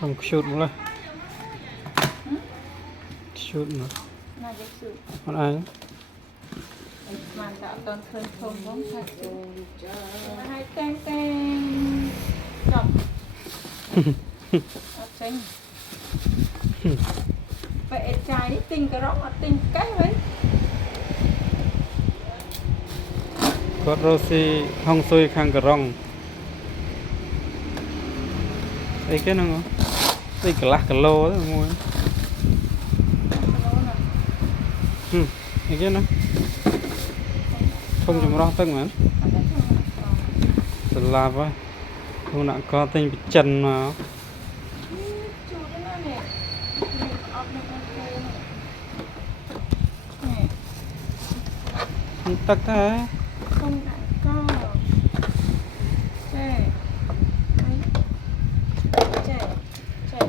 không shoot nữa shoot nữa con ai màn tạo toàn khơi không bóng thật hai tên tên chọc tránh vậy trái tinh cái rong tinh cái đấy có rosi hong xui khang cà rong đây cái nó đây cả lạc cả lô đó mua đây cái nó không chụp rõ tưng mà thật là vậy không nặng có tinh bị chân mà tắc thế không nặng co trẻ trẻ trẻ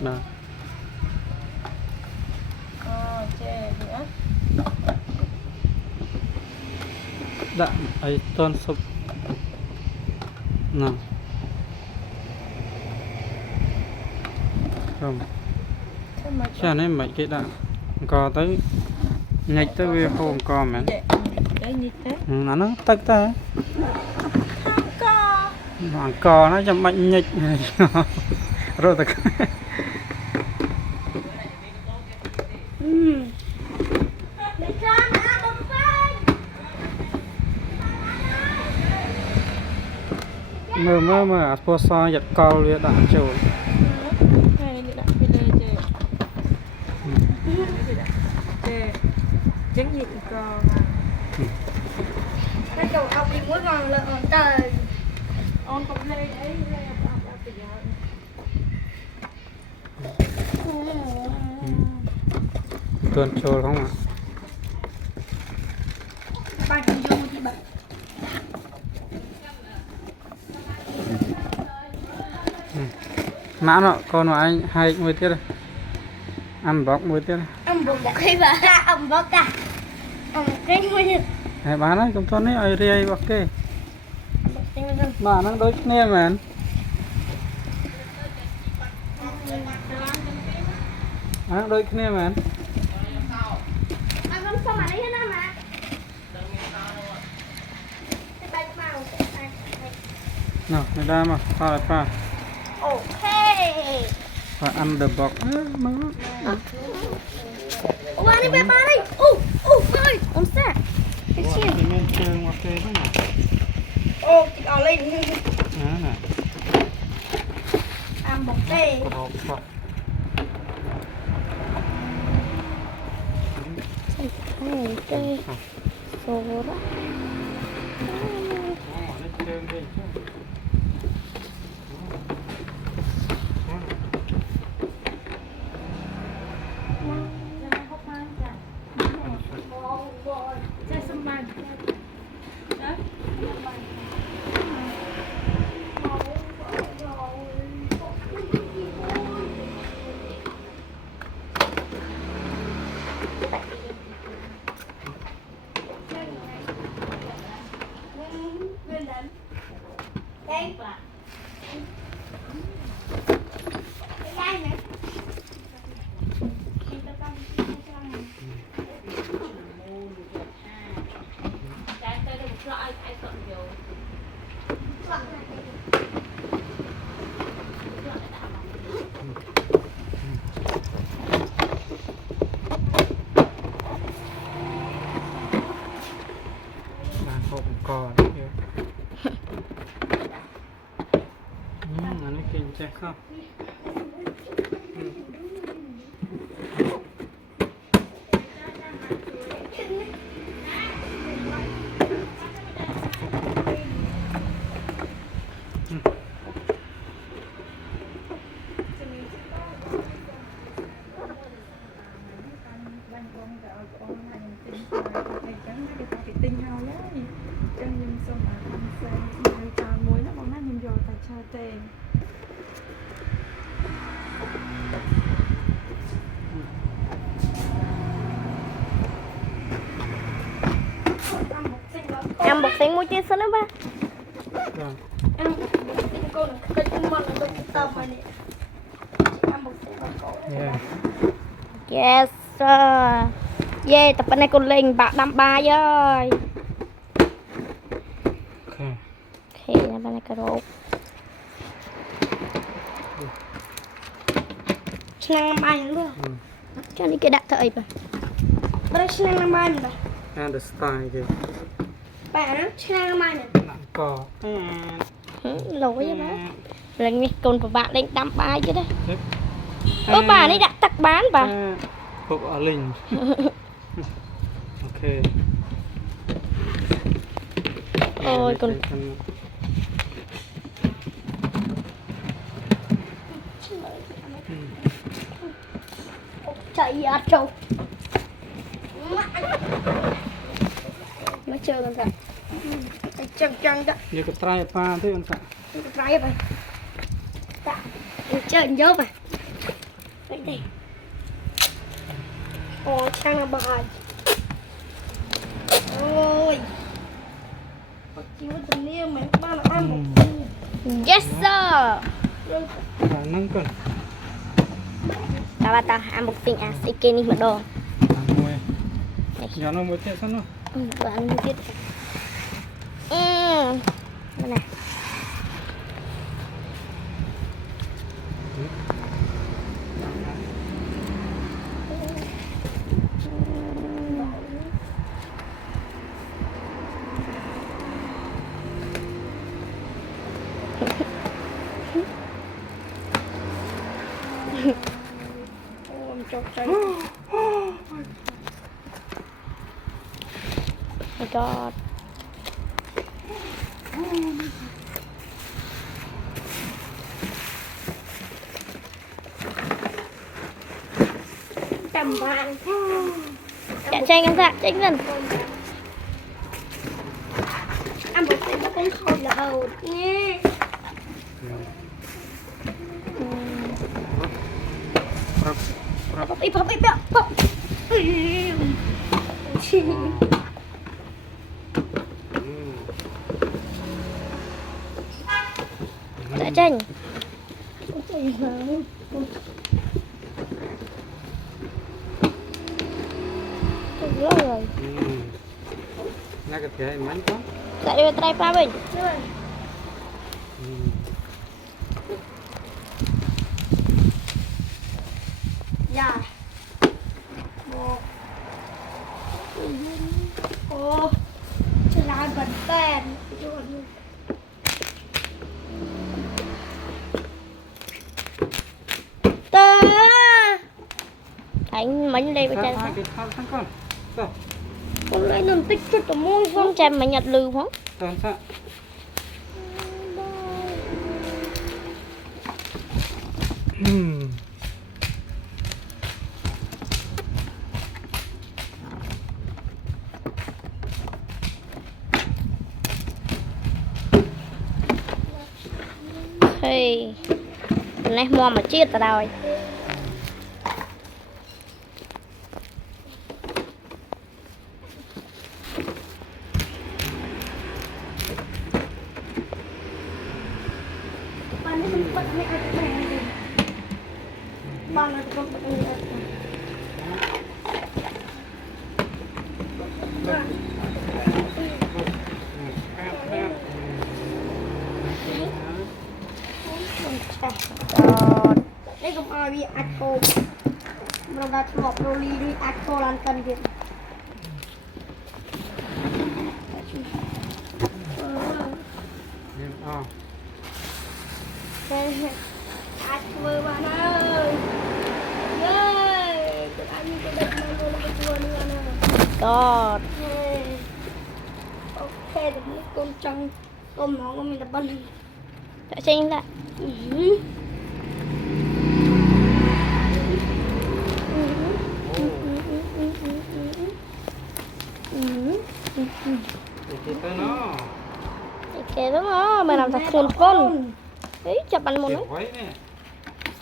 nè chè nữa đạn ấy tôn sụp nè không cha này mấy cái đạn co tới nhảy tới về không co mà nó tách ta hoàng co nó cho mạnh nhịch rồi ta mơ à so giật co liền đạn trồi trứng gì con cái cầu học thì mỗi con là on trời on cục lê ấy tuần trồi không ạ ba trăm vô thì bật mã nọ con của anh hai mươi tiết đây ăn bóc mươi tiết đây ông bụng đã khi bà ông bóc cả ông cái nguyên này bán đấy công tuần ấy ai riêng bóc kê mà nó đối nghe mà đôi kia mà anh không sao mà lấy hết á mà nào người ta mà pha là pha ok phải ăn được bọc nó ô ba đi ba đi ba ơi ông xa cái chuyện thì nên chơi ok đó nè ô chị ở lên đó nè ăn bột tê bọc tê số đó hộp cò anh ấy kinh chắc không tinh hào đấy chân nhưng xong mà thằng xe người ta muối nó bằng nát nhưng rồi ta cho tiền ăn bột xanh mua chia sân đó ba. Vâng. Ăn con cái món nó được tao mà nè. Ăn bột xanh con. Yeah. Yes sir. Yeah, tập bên này con lên bạc đam ba ơi. Okay. Ok, bên này cà rốt. Senang main lu. Jangan dikit dak tak apa. Beres senang main dah. And the style kìa. Bạn nó senang main. Nặng cò. Lỗi vậy ba. Lần này con của bạn lên đam ba chứ đấy. Chết. Ơ bà này đặt tắc bán bà. Hộp ở linh. Ok. Ôi con chạy à trâu. Nó chơi con thật. Chân chân đó. Như cái trai pa thế con ạ. Cái trái vậy. Tạ. Chơi nhớ vậy. Đây đây. Ồ trang là bài. Ôi. Chiếu tình yêu mày ba là ăn một. Yes sir. Nâng cần. Tao tao ăn một tình à sĩ kê ní mà đồ. Mùi. Nhà nó mới chết sẵn rồi. Và ăn biết. Đây này. Oh my god. Tầm vàng. Dạ tranh em dạ tranh lần. Ăn một cái nó cũng không là hầu nha. Pop pop pop. Dạ tranh. Rồi. Nãy cái thế mánh quá. Dạ đi trai pa mình. Dạ. Ồ. Trời ơi bẩn tèn. Ta. Anh mình đây với chân. Con lấy nằm tích chút ở môi không chèm mà nhặt lừ không? Sao sao? Hey. Này mua mà chết rồi đâu. Đây cũng ai bị ác cô. Mình đã chụp đồ ly đi ác cô lan cần việc. Ác cô bạn ơi. Ơi, tụi anh cái đợt này luôn cái chua nữa nè. God. Ok, được mấy con trăng tôm nó của mình là bắn. Đã chênh lại. Kể đúng không? Mày làm thật khôn con. Đấy, chập bắn một đấy.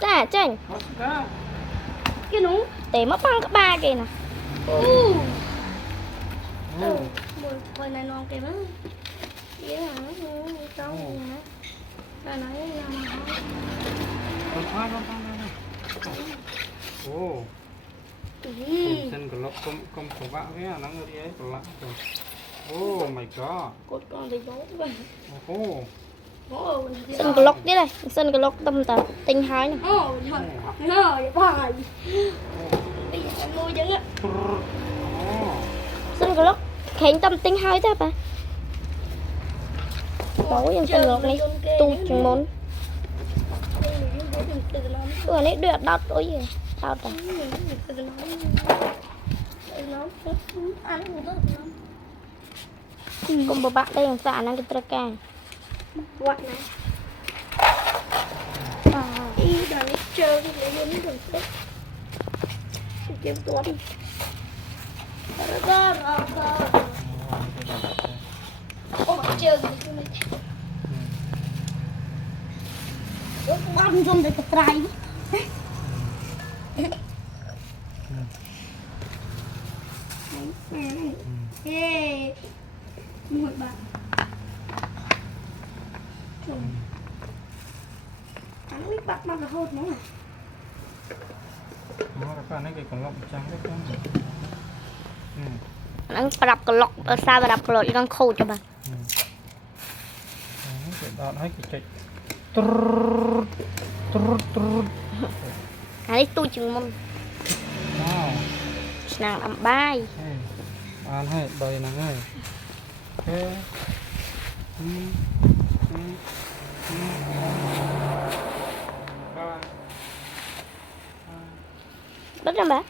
Dạ, chênh. Cái đúng. Để mất băng các ba kìa nè. Quay này non kìa đó. Dễ hả? Trâu nè. Đây nói làm mà không. Con khoai con này. Ồ. Chân của lộc công của bạn với nó người ấy của lạ rồi. Oh my god. Cột con thì gấu vậy. Oh. Sân cái lốc thế này, sân cái lốc tâm tờ tinh hai nè. Trời ơi. Bây giờ em mua trứng á. Sân cái lốc khen tâm tinh hai thế bà. Bố em sân cái lốc này tu chừng món. Bữa này đưa đọt ối gì. Đọt à. Cùng bà bạn đây làm sao năng cái ca. Quạt này. Ý đàn ít trơ thì lấy vô đường tích. Kiếm tuấn. Ô mà trơ thì chú này. Ủa bắn trong đây cái trai. Ê. Một bạn. Anh biết bắt mang cái hột nữa à? Nó là cái này cái con lộc trắng đấy không? Anh đập cái lọc ở xa và đập cái lọc đang khô cho bạn. Cái đó hay cái chạy. Anh tôi chừng mông. Wow. Nàng làm bay. Ăn hay bơi nắng hay. Ok. Rất là bé.